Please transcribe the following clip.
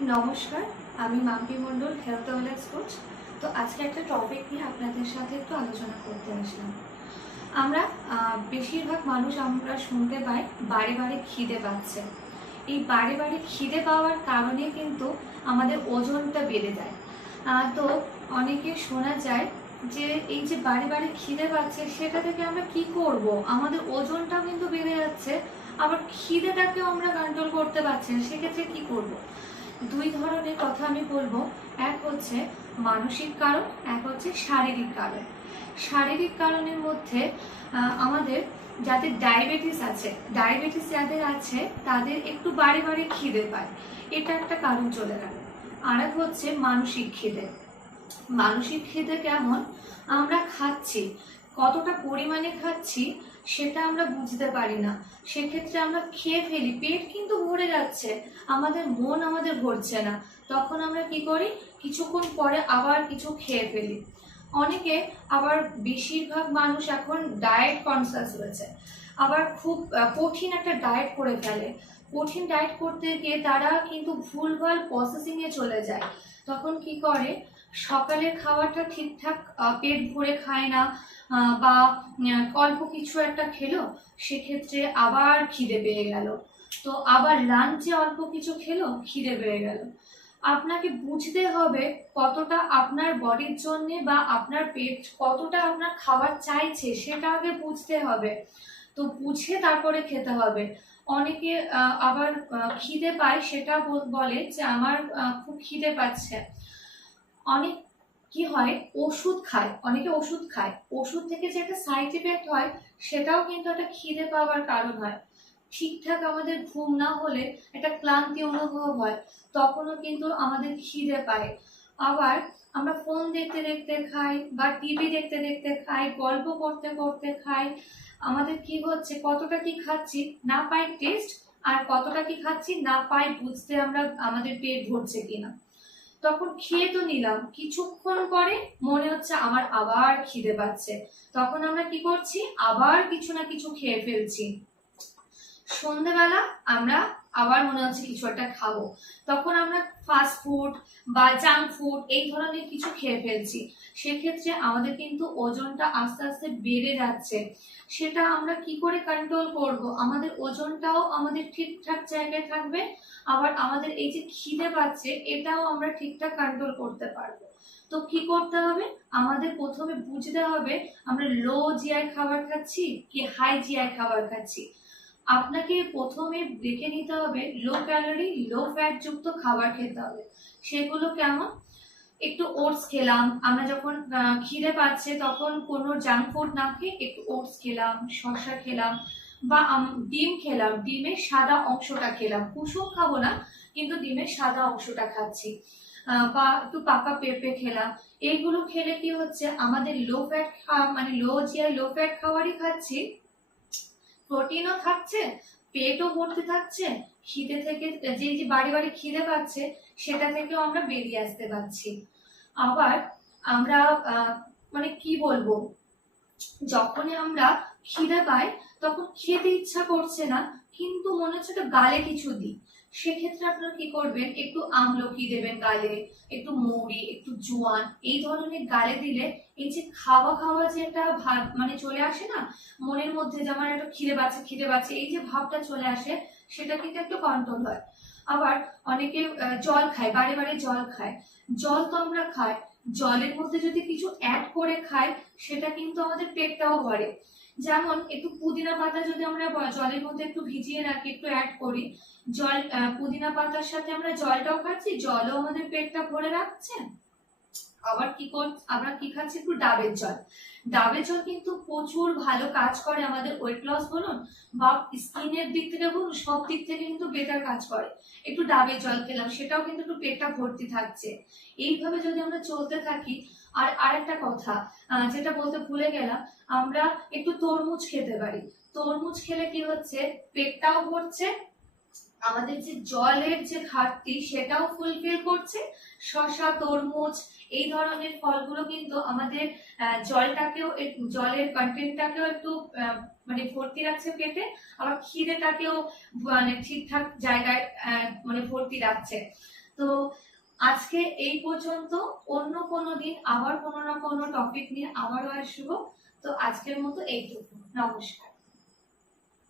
নমস্কার, আমি মাম্পি মণ্ডল, health wellness coach. তো আজকে একটা টপিক নিয়ে আপনাদের সাথে একটু আলোচনা করতে আসলাম। আমরা বেশিরভাগ মানুষ আমরা শুনতে পাই বারে বারে খিদে পাচ্ছে। এই বারে বারে খিদে পাওয়ার কারণে কিন্তু আমাদের ওজনটা বেড়ে যায়। তো অনেকে শোনা যায় যে এই যে বারে বারে খিদে পাচ্ছে সেটা থেকে আমরা কি করব, আমাদের ওজনটাও কিন্তু বেড়ে যাচ্ছে, আবার খিদেটাকেও আমরা কন্ট্রোল করতে পারছি না, সেক্ষেত্রে কি করব? দুই ধরনের কথা আমি বলবো। এক হচ্ছে মানসিক কারণ, এক হচ্ছে শারীরিক কারণ। শারীরিক কারণের মধ্যে আমাদের যাদের ডায়াবেটিস যাদের আছে তাদের একটু বারে বারে খিদে পায়, এটা একটা কারণ চলে গেল। আর এক হচ্ছে মানসিক খিদে। মানসিক খিদে কেমন, আমরা খাচ্ছি, কতটা পরিমাণে খাচ্ছি সেটা আমরা বুঝতে পারি না, সেক্ষেত্রে আমরা খেয়ে ফেলি, পেট কিন্তু ভরে যাচ্ছে, আমাদের মন আমাদের ভরছে না, তখন আমরা কি করি, কিছুক্ষণ পরে আবার কিছু খেয়ে ফেলি। অনেকে আবার বেশিরভাগ মানুষ এখন ডায়েট কনসাস হয়েছে, আবার খুব কঠিন একটা ডায়েট করে ফেলে। কঠিন ডায়েট করতে গিয়ে তারা কিন্তু ভুলভাল প্রসেসিংয়ে চলে যায়। তখন কি করে, সকালের খাওয়াটা ঠিকঠাক পেট ভরে খায় না, বা অল্প কিছু একটা খেলো, সেক্ষেত্রে আবার খিদে পেয়ে গেল। তো আবার লাঞ্চে অল্প কিছু খেলো, খিদে পেয়ে গেল। আপনাকে বুঝতে হবে কতটা আপনার বডির জন্য বা আপনার পেট কতটা আপনার খাবার চাইছে, সেটা আগে বুঝতে হবে। তো বুঝে তারপরে খেতে হবে। অনেকে আবার খিদে পায় সেটা বলে যে আমার খুব খিদে পাচ্ছে। অনেক কি হয়, ওষুধ খায়, অনেকে ওষুধ খায়, ওষুধ থেকে যে একটা সাইড ইফেক্ট হয় সেটাও কিন্তু একটা খিদে পাওয়ার কারণ হয়। ঠিকঠাক আমাদের ঘুম না হলে একটা ক্লান্তি অনুভব হয়, তখনও কিন্তু আমাদের খিদে পায়। আবার আমরা ফোন দেখতে দেখতে খাই বা টিভি দেখতে দেখতে খাই, গল্প করতে করতে খাই, আমাদের কি হচ্ছে, কতটা কি খাচ্ছি না পাই টেস্ট, আর কতটা কি খাচ্ছি না পাই বুঝতে আমরা, আমাদের পেট ভরছে কিনা। তখন খেয়ে তো নিলাম, কিছুক্ষণ পরে মনে হচ্ছে আমার আবার খিদে পাচ্ছে, তখন আমরা কি করছি, আবার কিছু না কিছু খেয়ে ফেলছি। সন্ধ্যেবেলা আমরা আবার মনে হচ্ছে কিছু একটা খাবো, তখন আমরা ফাস্ট ফুড বা জাঙ্ক ফুড এই ধরনের কিছু খেয়ে ফেলছি। সেক্ষেত্রে আমাদের কিন্তু ওজনটা আস্তে আস্তে বেড়ে যাচ্ছে। সেটা আমরা কি করে কন্ট্রোল করব, আমাদের ওজনটাও আমাদের ঠিকঠাক জায়গায় থাকবে, আবার আমাদের এই যে খিদে পাচ্ছে এটাও আমরা ঠিকঠাক কন্ট্রোল করতে পারবো। তো কি করতে হবে, আমাদের প্রথমে বুঝতে হবে আমরা লো জিআই খাবার খাচ্ছি কি হাই জিআই খাবার খাচ্ছি। আপনাকে প্রথমে দেখে নিতে হবে লো ক্যালোরি লো ফ্যাট যুক্ত খাবার খেতে হবে। সেগুলো কেমন, একটু ওটস খেলাম, আমরা যখন খিদে পাচ্ছে তখন কোনো জাঙ্ক ফুড না খেয়ে একটু ওটস খেলাম, শসা খেলাম, বা ডিম খেলাম, ডিমের সাদা অংশটা খেলাম, কুসুম খাবো না, কিন্তু ডিমের সাদা অংশটা খাচ্ছি, বা একটু পাকা পেঁপে খেলাম। এইগুলো খেলে কি হচ্ছে, আমাদের লো ফ্যাট মানে লো জিআই লো ফ্যাট খাবারই খাচ্ছি, প্রোটিনও থাকছে, পেটও ভর্তি থাকছে, খিদে থেকে যে বাড়ি বাড়ি খিদে পাচ্ছে সেটা থেকেও আমরা বেরিয়ে আসতে পারছি। আবার আমরা মানে কি বলবো, যখনই আমরা খিদে পাই তখন খেতে ইচ্ছা করছে না, কিন্তু মনে হচ্ছে তো গালে কিছু দিই, সেক্ষেত্রে আপনারা কি করবেন, একটু আমলকি দেবেন গালে, একটু মৌরি, একটু জোয়ান, এই ধরনের গালে দিলে এই যে খাওয়া খাওয়া যে একটা ভাব মানে চলে আসে না মনের মধ্যে, যে আমার একটু খিদে পাচ্ছে এই যে ভাবটা চলে আসে, সেটা কিন্তু একটু কন্ট্রোল হয়। আবার অনেকে জল খায়, বারে বারে জল খায়, জল তো আমরা খাই, জলের মধ্যে যদি কিছু অ্যাড করে খাই সেটা কিন্তু আমাদের পেটটাও ভরে। যেমন একটু পুদিনা পাতা যদি আমরা জলের মধ্যে একটু ভিজিয়ে রাখি, একটু অ্যাড করি, জল পুদিনা পাতার সাথে আমরা জলটাও খাচ্ছি, জলও আমাদের পেটটা ভরে রাখছে। আবার আমরা কি খাচ্ছি, একটু ডাবের জল, ডাবের জল কিন্তু প্রচুর ভালো কাজ করে, আমাদের ওয়েট লস বলুন বা স্কিনের দিক থেকে বলুন, সব দিক থেকে কিন্তু বেটার কাজ করে। একটু ডাবের জল খেলাম, সেটাও কিন্তু একটু পেটটা ভর্তি থাকছে। এইভাবে যদি আমরা চলতে থাকি। আর আরেকটা কথা যেটা বলতে ভুলে গেলাম, আমরা একটু তরমুজ খেতে পারি। তরমুজ খেলে কি হচ্ছে, পেটটাও ভরছে, আমাদের যে জলের যে ঘাটতি সেটাও ফুলফিল করছে। শসা, তরমুজ এই ধরনের ফলগুলো কিন্তু আমাদের জলটাকেও, জলের কন্টেন্টটাকেও একটু মানে ভর্তি রাখছে পেটে, আবার খিদেটাকেও মানে ঠিকঠাক জায়গায় মানে ভর্তি রাখছে। তো আজকে এই পর্যন্ত, অন্য কোনো দিন আবার কোনো না কোনো টপিক নিয়ে আবারও আসবো। তো আজকের মতো এইটুকু, নমস্কার।